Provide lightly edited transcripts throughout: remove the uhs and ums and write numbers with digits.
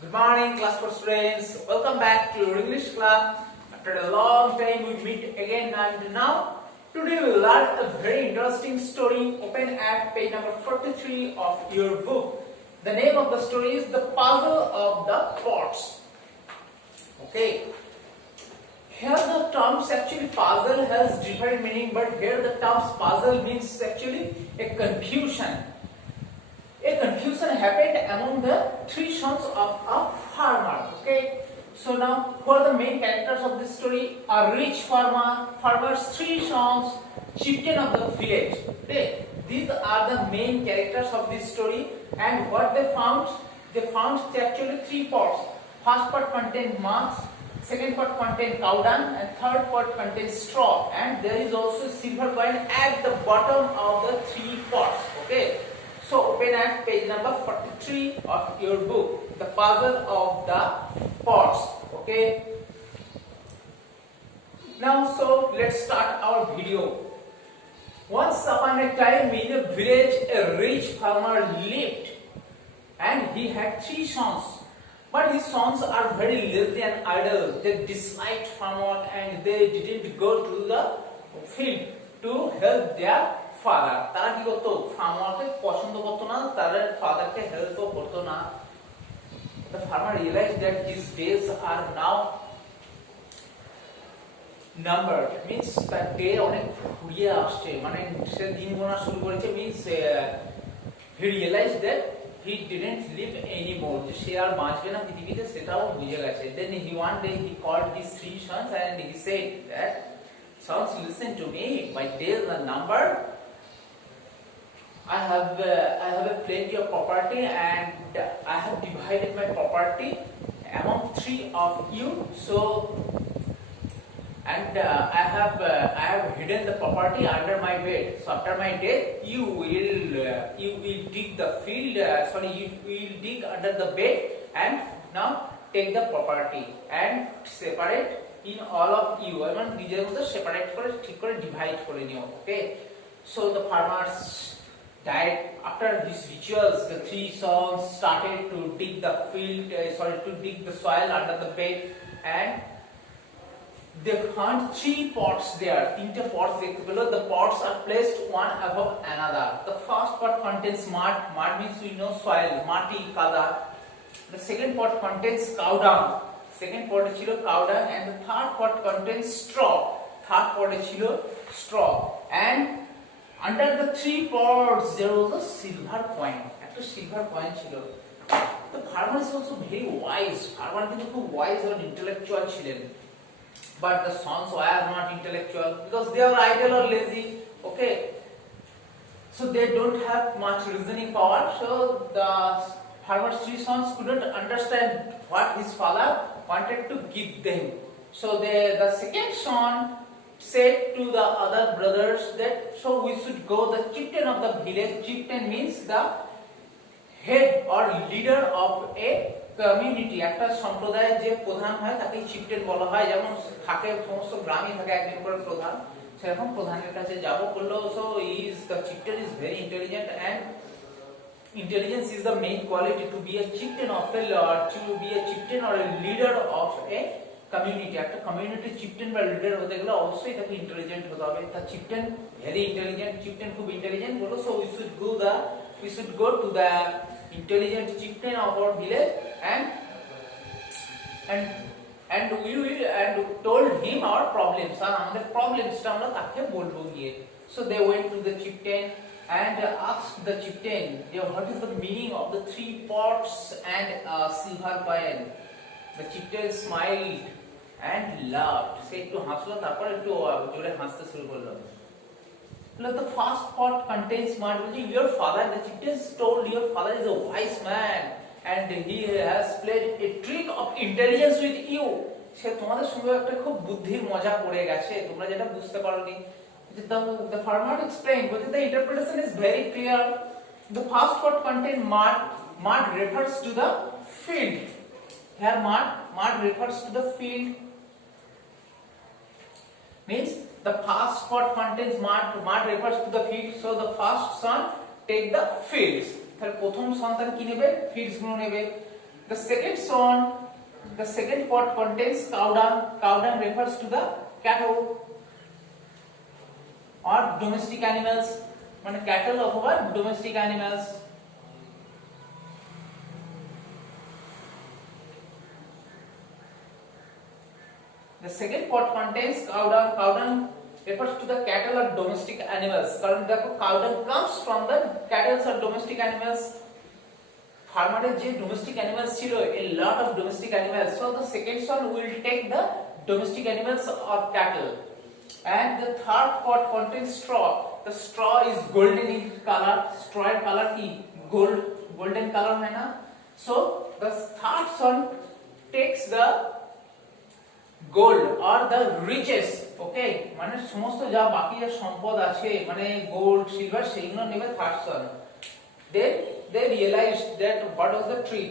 Good morning, class 4 students. Welcome back to your English class. After a long time, we meet again, and now today we will learn a very interesting story. Open at page number 43 of your book. The name of the story is The Puzzle of the Pots. Okay. Here the terms actually puzzle has different meaning, but here the terms puzzle means actually a confusion. A confusion happened among the three sons of a farmer. Okay, so now who are the main characters of this story? A rich farmer's three sons, chieftain of the village. Okay, these are the main characters of this story. And what they found actually three pots. First pot contained mud, second pot contained cow dung, and third pot contains straw. And there is also a silver coin at the bottom of the three pots. Okay. So open at page number 43 of your book, The Puzzle of the Pots. Okay. Now, so let's start our video. Once upon a time in a village, a rich farmer lived, and he had three sons. But his sons are very lazy and idle. They disliked farm work and they didn't go to the field to help their father. তারা কি করতো? Farm ওয়ার্কে পছন্দ করতো না, তার ফাদারকে হেল্পও করতো না। The farmer realized that his days are now numbered. Means that day অনেক ফুরিয়ে আসছে, মানে সে দিন গোনা শুরু করেছে। Means he realized that he didn't live anymore. যে সে আর বাঁচবে না পৃথিবীতে সেটাও বুঝে গেছে। Then one day he called his three sons and he said that, "Sons, listen to me. My days are numbered. I have a plenty of property and I have divided my property among three of you. So, and I have hidden the property under my bed. So after my death, you will dig the field. You will dig under the bed and now take the property and separate in all of you. I mean, নিজের মধ্যে separate করে ঠিক করে divide করে নিও. Okay. So the farmers died. After these rituals, the three sons started to dig the field, to dig the soil under the bed, and they found three pots there. Three pots দেখতে পেল. The pots are placed one above another. The first pot contains mud. Mud means we know soil, মাটি, কাদা. The second pot contains cow dung. Second pot ছিল cow dung, and the third pot contains straw. Third pot ছিল straw. And under the three pots there was a silver coin. একটা silver coin ছিল. The farmer is also very wise. Farmer কিন্তু খুব wise and intellectual ছিলেন. But the sons were not intellectual because they are idle or lazy. Okay. So they don't have much reasoning power. So the farmer's three sons couldn't understand what his father wanted to give them. So the second son said to the other brothers that so we should go. The chieftain of the village. Chieftain means the head or leader of a community. একটা সম্প্রদায়ের যে প্রধান হয় তাকে chieftain বলা হয়। যেমন থাকে সমস্ত গ্রামে থাকে একজন করে প্রধান, সেরকম প্রধানের কাছে যাব বললো। So is the chieftain is very intelligent and intelligence is the main quality to be a chieftain of a or a leader of a community. একটা কমিউনিটি চিফটেন বা লিডার হতে গেলে অবশ্যই তাকে ইন্টেলিজেন্ট হতে হবে। তা চিফটেন ভেরি ইন্টেলিজেন্ট, চিফটেন খুব ইন্টেলিজেন্ট বললো। So we should go to the intelligent chieftain of our village and we told him our problems. আর আমাদের প্রবলেমসটা আমরা তাকে বলবো গিয়ে। So they went to the chieftain and asked the chieftain, what is the meaning of the three pots and silver coin? The chieftain smiled and laughed. সে একটু হাসলো, তারপর একটু জোরে হাসতে শুরু করলো। The first pot contains mud. Your father, the chieftain told, your father is a wise man and he has played a trick of intelligence with you. সে তোমাদের সঙ্গে একটা খুব বুদ্ধির মজা করে গেছে, তোমরা যেটা বুঝতে পারোনি। The farmer explained, but the interpretation is very clear. The first pot contains mud. Mud refers to the field. Here mud refers to the field. Means the first pot contains mud refers to the field. So the first son take the fields. তাহলে প্রথম সন্তান কি নেবে? Fields গুলো নেবে। The second pot contains cow dung. Cow dung refers to the cattle or domestic animals, মানে cattle অথবা domestic animals. The second pot contains cow dung. Cow dung refers to the cattle or domestic animals. কারণ দেখো cow dung comes from the cattle or domestic animals. Farmer যে domestic animals ছিল, a lot of domestic animals. So the second one will take the domestic animals or cattle. And the third pot contains straw. The straw is golden in color. Straw color ki golden color hai na. So the third one takes the gold or the riches. Okay, মানে সমস্ত যা বাকি যা সম্পদ আছে মানে gold silver সেইগুলো নেবে third Son. Then they realized that what was the trick.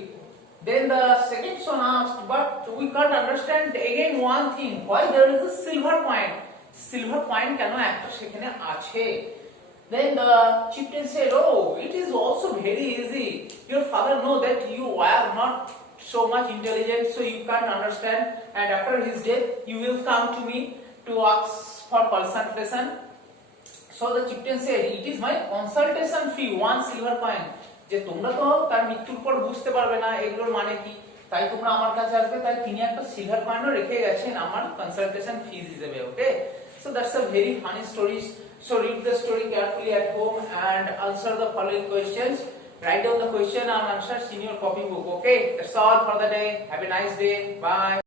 Then the second son asked, but we can't understand again one thing, why there is a silver coin. Silver coin কেন একটা সেখানে আছে? Then the chieftain said, oh, it is also very easy. Your father know that you are not so much intelligent, so you can't understand, and after his death you will come to me to ask for consultation. So the chieftain said, it is my consultation fee, 1 silver coin. যে তোমরা তো তার মৃত্যুর পর বুঝতে পারবে না এগুলোর মানে কি, তাই তোমরা আমার কাছে আসবে, তাই তিনি একটা সিলভার কয়েনও রেখে গেছেন আমার কনসালটেশন ফিজ হিসেবে. ওকে, so that's a very funny story. So read the story carefully at home and answer the following questions. Write down the question and answers in your copybook. Okay, that's all for the day. Have a nice day. Bye.